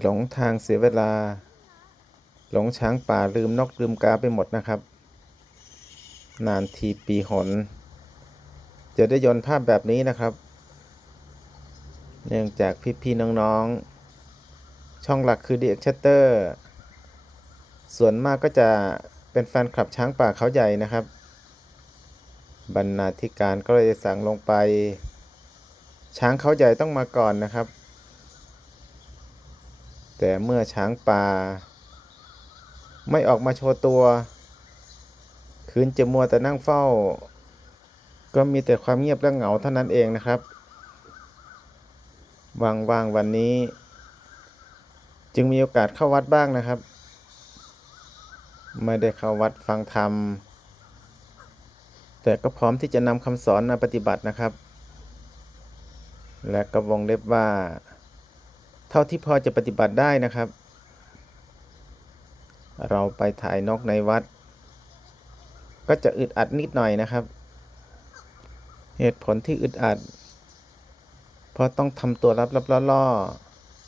หลงทางเสียเวลา หลงช้างป่าลืมนกลืมกาไปหมดนะครับ นานทีปีหน จะได้ยนภาพแบบนี้นะครับ เนื่องจากพี่ๆน้องๆ ช่องหลักคือ d ี x Chatter ส่วนมากก็จะเป็นแฟนคลับช้างป่าเขาใหญ่นะครับ บรรณาธิการก็เลยสั่งลงไป ช้างเขาใหญ่ต้องมาก่อนนะครับ แต่เมื่อช้างป่า ไม่ออกมาโชว์ตัว คืนจะมัวแต่นั่งเฝ้า ก็มีแต่ความเงียบและเหงาเท่านั้นเองนะครับว่างๆวันนี้ จึงมีโอกาสเข้าวัดบ้างนะครับ ไม่ได้เข้าวัดฟังธรรม แต่ก็พร้อมที่จะนำคำสอนมาปฏิบัตินะครับ และก็วงเล็บว่า เท่าที่พอจะปฏิบัติได้นะครับ เราไปถ่ายนกในวัด ก็จะอึดอัดนิดหน่อยนะครับ เหตุผลที่อึดอัด เพราะต้องทำตัวรับรับล่อ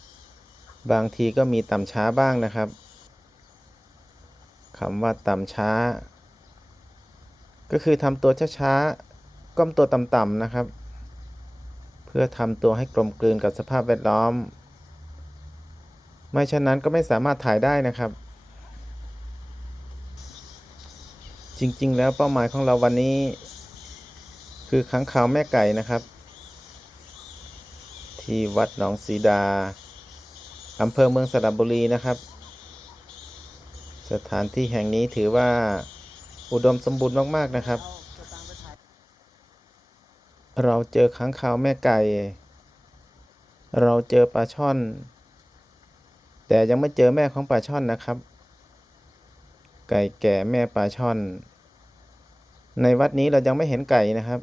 ๆบางทีก็มีต่ำช้าบ้างนะครับคำว่าต่ำช้า ก็คือทำตัวช้าๆก้มตัวต่ำๆนะครับ เพื่อทำตัวให้กลมกลืนกับสภาพแวดล้อม ไม่เช่นนั้นก็ไม่สามารถถ่ายได้นะครับ จริงๆ แล้วเป้าหมายของเราวันนี้ คือขังข่าวแม่ไก่นะครับ ที่วัดหนองสีดาอำเภอเมืองสระบุรีนะครับ สถานที่แห่งนี้ถือว่าอุดมสมบูรณ์มาก ๆ นะครับ เราเจอค้างคาวแม่ไก่ เราเจอปลาช่อน แต่ยังไม่เจอแม่ของปลาช่อนนะครับ ไก่แก่แม่ปลาช่อน ในวัดนี้เรายังไม่เห็นไก่นะครับ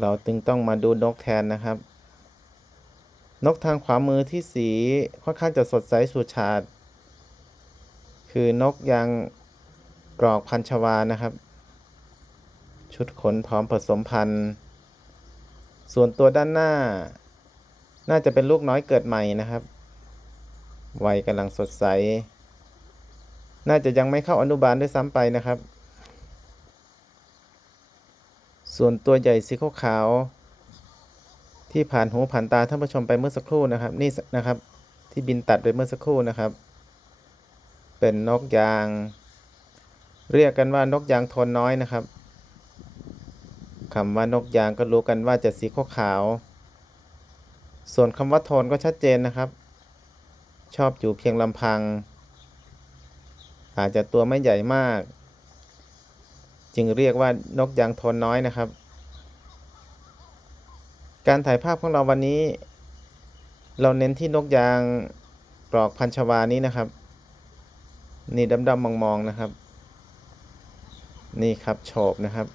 เราจึงต้องมาดูนกแทนนะครับ นกทางขวามือที่สีค่อนข้างจะสดใสสุดฉาดคือนกยางกรอกพันชวานะครับ ชุดขนพร้อมผสมพันธุ์ ส่วนตัวด้านหน้า น่าจะเป็นลูกน้อยเกิดใหม่นะครับ วัยกำลังสดใส น่าจะยังไม่เข้าอนุบาลด้วยซ้ำไปนะครับ ส่วนตัวใหญ่สีขาวที่ผ่านหูผ่านตาท่านผู้ชมไปเมื่อสักครู่นะครับ นี่นะครับ ที่บินตัดไปเมื่อสักครู่นะครับ เป็นนกยาง เรียกกันว่านกยางทนน้อยนะครับคำว่านกยางก็รู้กันว่าจะสีขาว ส่วนคำว่าโทนก็ชัดเจนนะครับ ชอบอยู่เพียงลำพัง อาจจะตัวไม่ใหญ่มาก จึงเรียกว่านกยางโทนน้อยนะครับ การถ่ายภาพของเราวันนี้ เราเน้นที่นกยางกรอกพันชวานี้นะครับ นี่ดำๆมองๆนะครับ นี่ครับโฉบนะครับ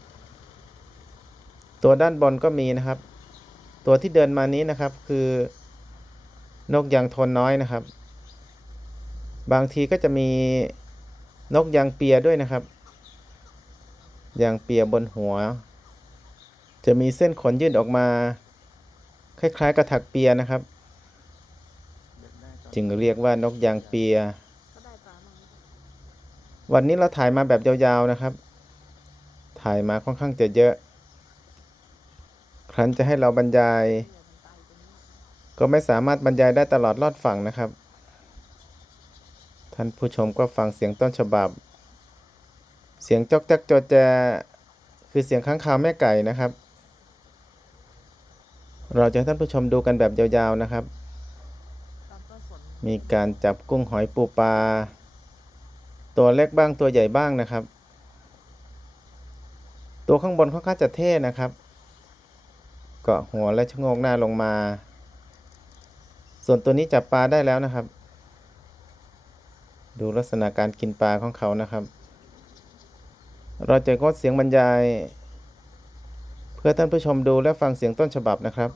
ตัวด้านบนก็มีนะครับ ตัวที่เดินมานี้นะครับ คือนกยางทนน้อยนะครับ บางทีก็จะมีนกยางเปียด้วยนะครับยางเปียบนหัว จะมีเส้นขนยื่นออกมา คล้ายๆกระถักเปียนะครับ จึงเรียกว่านกยางเปีย วันนี้เราถ่ายมาแบบยาวๆนะครับ ถ่ายมาค่อนข้างจะเยอะ ครั้นจะให้เราบรรยาย ก็ไม่สามารถบรรยายได้ตลอดรอดฝั่งนะครับ ท่านผู้ชมก็ฟังเสียงต้นฉบับ เสียงจอกแจ๊กจอแจคือเสียงค้างคาวแม่ไก่นะครับ เราจะให้ท่านผู้ชมดูกันแบบยาวๆนะครับ มีการจับกุ้งหอยปูปลา ตัวเล็กบ้างตัวใหญ่บ้างนะครับ ตัวข้างบนค่อนข้างจะเท่นะครับ เกาะหัวและชะโงกหน้าลงมา ส่วนตัวนี้จับปลาได้แล้วนะครับ ดูลักษณะการกินปลาของเขานะครับ เราจะงดเสียงบรรยาย เพื่อท่านผู้ชมดูและฟังเสียงต้นฉบับนะครับ